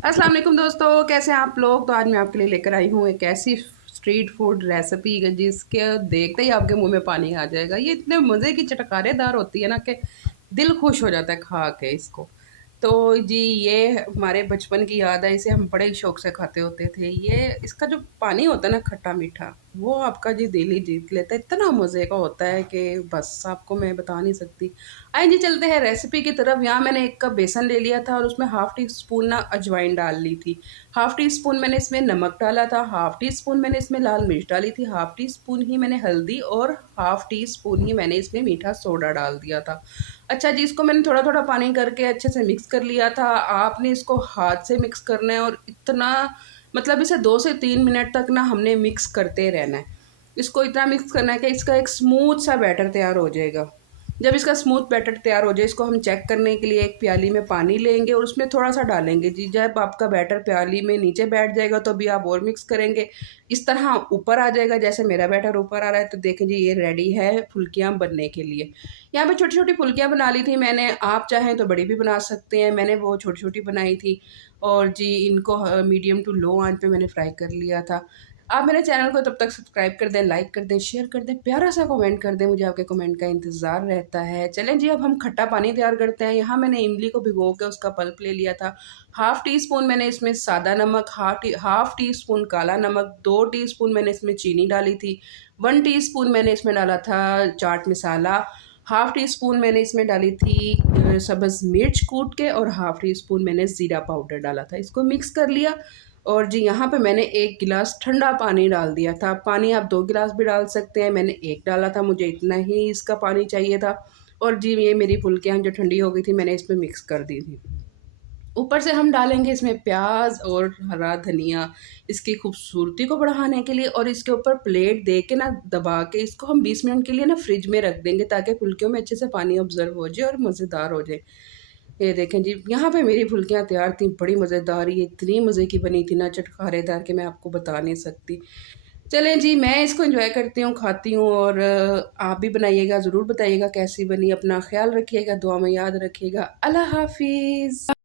अस्सलाम वालेकुम दोस्तों, कैसे हैं आप लोग। तो आज मैं आपके लिए लेकर आई हूँ एक ऐसी स्ट्रीट फूड रेसिपी जिसके देखते ही आपके मुंह में पानी आ जाएगा। ये इतने मज़े की चटकारेदार होती है ना कि दिल खुश हो जाता है खा के इसको। तो जी ये हमारे बचपन की याद है, इसे हम बड़े ही शौक से खाते होते थे। ये इसका जो पानी होता है ना खट्टा मीठा, वो आपका जी दिल ही जीत लेता है। इतना मज़े का होता है कि बस आपको मैं बता नहीं सकती। आइए जी चलते हैं रेसिपी की तरफ। यहाँ मैंने 1 कप बेसन ले लिया था और उसमें हाफ़ टी स्पून ना अजवाइन डाल ली थी। हाफ़ टी स्पून मैंने इसमें नमक डाला था, हाफ़ टी स्पून मैंने इसमें लाल मिर्च डाली थी, हाफ़ टी स्पून ही मैंने हल्दी और हाफ़ टी स्पून ही मैंने इसमें मीठा सोडा डाल दिया था। अच्छा जी, इसको मैंने थोड़ा-थोड़ा पानी करके अच्छे से मिक्स कर लिया था। आपने इसको हाथ से मिक्स करना है और इतना मतलब इसे 2 से 3 मिनट तक ना हमने मिक्स करते रहना है। इसको इतना मिक्स करना है कि इसका एक स्मूथ सा बैटर तैयार हो जाएगा। जब इसका स्मूथ बैटर तैयार हो जाए, इसको हम चेक करने के लिए एक प्याली में पानी लेंगे और उसमें थोड़ा-सा डालेंगे जी। जब आपका बैटर प्याली में नीचे बैठ जाएगा तो अभी आप और मिक्स करेंगे। इस तरह ऊपर आ जाएगा, जैसे मेरा बैटर ऊपर आ रहा है तो देखें जी ये रेडी है फुल्कियाँ बनने के लिए। यहाँ पे छोटी-छोटी फुल्कियाँ बना ली थी मैंने, आप चाहें तो बड़ी भी बना सकते हैं। मैंने वो छोटी-छोटी बनाई थी और जी इनको मीडियम टू लो आँच पे मैंने फ्राई कर लिया था। आप मेरे चैनल को तब तक सब्सक्राइब कर दें, लाइक कर दें, शेयर कर दें, प्यारा-सा कमेंट कर दें, मुझे आपके कमेंट का इंतज़ार रहता है। चलें जी अब हम खट्टा पानी तैयार करते हैं। यहाँ मैंने इमली को भिगो के उसका पल्प ले लिया था। हाफ़ टी स्पून मैंने इसमें सादा नमक, हाफ़ टी स्पून काला नमक, 2 टीस्पून मैंने इसमें चीनी डाली थी, 1 टीस्पून मैंने इसमें डाला था chaat masala, half tea spoon मैंने इसमें डाली थी सब्ज़ मिर्च कूट के और हाफ़ टी स्पून मैंने ज़ीरा पाउडर डाला था। इसको मिक्स कर लिया और जी यहाँ पे मैंने 1 गिलास ठंडा पानी डाल दिया था। पानी आप 2 गिलास भी डाल सकते हैं, मैंने 1 डाला था, मुझे इतना ही इसका पानी चाहिए था। और जी ये मेरी फुल्कियाँ जो ठंडी हो गई थी मैंने इसमें मिक्स कर दी थी। ऊपर से हम डालेंगे इसमें प्याज़ और हरा धनिया, इसकी खूबसूरती को बढ़ाने के लिए, और इसके ऊपर प्लेट दे के ना दबा के इसको हम 20 मिनट के लिए ना फ्रिज में रख देंगे ताकि फुल्कियों में अच्छे से पानी ऑब्ज़र्व हो जाए और मज़ेदार हो जाए। ये देखें जी, यहाँ पे मेरी फुल्कियाँ तैयार थीं, बड़ी मज़ेदार, ये इतनी मज़े की बनी थी ना चटखारेदार कि मैं आपको बता नहीं सकती। चलें जी, मैं इसको एन्जॉय करती हूँ, खाती हूँ और आप भी बनाइएगा, ज़रूर बताइएगा कैसी बनी। अपना ख़्याल रखिएगा, दुआ में याद रखिएगा। अल्लाह हाफ़िज़।